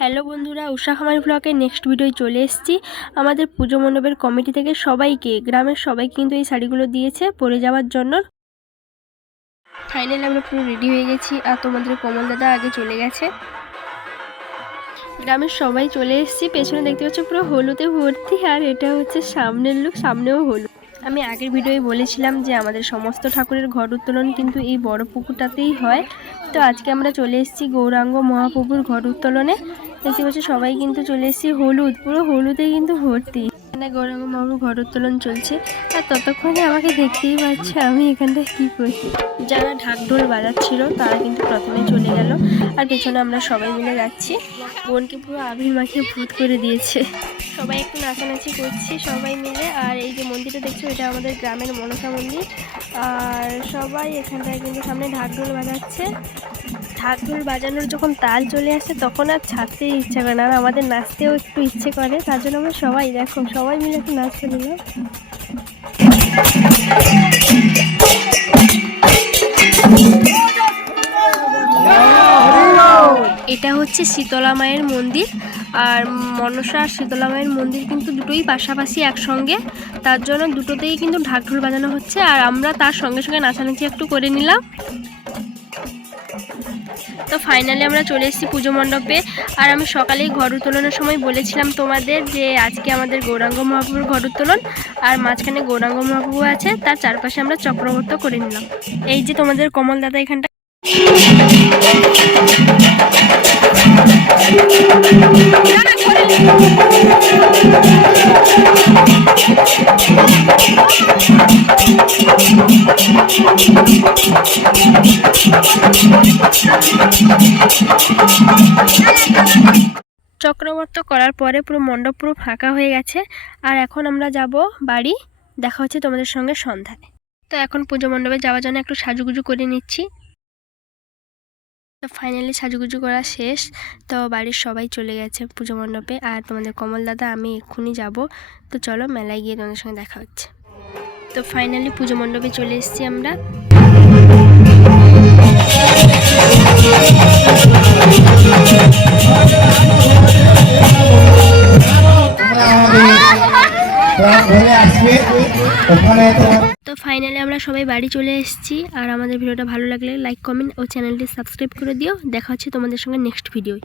Hello বন্ধুরা, উষা খামার ব্লগে নেক্সট ভিডিও চলে এসেছি। আমাদের পুজো মণ্ডপের কমিটি থেকে সবাইকে, গ্রামের সবাই কিন্তু এই শাড়িগুলো দিয়েছে পরে যাওয়ার জন্য। ফাইনালি আমরা পুরো রেডি হয়ে গেছি আর তোমাদের কমল দাদা আগে চলে গেছে। গ্রামের সবাই চলে এসেছি, পেছনে দেখতে পাচ্ছ পুরো হলুদে ভর্তি আর এটা হচ্ছে সামনের লোক সামনেও হলুদ। আমি আগের ভিডিওয়ে বলেছিলাম যে আমাদের সমস্ত ঠাকুরের ঘর উত্তোলন কিন্তু এই বড় পুকুরটাতেই হয়। তো আজকে আমরা চলে এসেছি গৌরাঙ্গ মহাপ্রভুর ঘর উত্তোলনে। দেখতে পাচ্ছি সবাই কিন্তু চলে এসেছি হলুদ, পুরো হলুদে কিন্তু ভর্তি। এখানে গৌরাঙ্গ মহাপ্রভুর ঘর উত্তোলন চলছে। আর ততক্ষণে আমাকে দেখতেই পাচ্ছে আমি এখানটায় কী করি যারা ঢাক ঢোল বাজাচ্ছিল, তারা কিন্তু প্রথমে চলে গেল। আর পেছনে আমরা সবাই মিলে যাচ্ছি। বোনকে পুরো আবির মাখিয়ে ভূত করে দিয়েছে। সবাই একটু নাচানাচি করছি সবাই মিলে। আর এই যে মন্দিরটা দেখছ, এটা আমাদের গ্রামের মনসা মন্দির। আর সবাই এখানটায় কিন্তু সামনে ঢাক ঢোল বাজাচ্ছে। ঢাক ঢোল বাজানোর যখন তাল চলে আসে, তখন আর ছাড়তে ইচ্ছা করে না। আর আমাদের নাচতেও একটু ইচ্ছে করে, তার জন্য আমরা সবাই, দেখো, সবাই মিলে একটু নাচতে নিলাম। এটা হচ্ছে শীতলা মায়ের মন্দির, আর মনসা আর শীতলা মায়ের মন্দির কিন্তু দুটোই পাশাপাশি একসঙ্গে। তার জন্য দুটোতেই কিন্তু ঢাক ঢোল বাজানো হচ্ছে, আর আমরা তার সঙ্গে সঙ্গে নাচানাচি একটু করে নিলাম। তো ফাইনালি আমরা চলে এসেছি পুজো মণ্ডপে। আর আমি সকালেই ঘর উত্তোলনের সময় বলেছিলাম তোমাদের যে আজকে আমাদের গৌরাঙ্গ মহাপ্রভুর ঘর উত্তোলন, আর মাঝখানে গৌরাঙ্গ মহাপ্রভু আছে, তার চারপাশে আমরা চক্রবর্ত করে নিলাম। এই যে তোমাদের কমল দাদা এখানটা চক্রবর্ত করার পরে পুরো মণ্ডপ পুরো ফাঁকা হয়ে গেছে। আর এখন আমরা যাব বাড়ি। দেখা হচ্ছে তোমাদের সঙ্গে সন্ধ্যায়। তো এখন পুজো মণ্ডপে যাওয়ার জন্য একটু সাজুগুজু করে নিচ্ছি। তো ফাইনালি সাজুগুজু করা শেষ। তো বাড়ির সবাই চলে গেছে পুজো মণ্ডপে। আর তোমাদের কমল দাদা, আমি এক্ষুনি যাব। তো চলো মেলায় গিয়ে তোমাদের সঙ্গে দেখা হচ্ছে। তো ফাইনালি পুজো মণ্ডপে চলে এসেছি আমরা। তো ফাইনালি আমরা সবাই বাড়ি চলে এসেছি। আর আমাদের ভিডিওটা ভালো লাগলে লাইক কমেন্ট ও চ্যানেলটি সাবস্ক্রাইব করে দিও। দেখা হচ্ছে তোমাদের সঙ্গে নেক্সট ভিডিও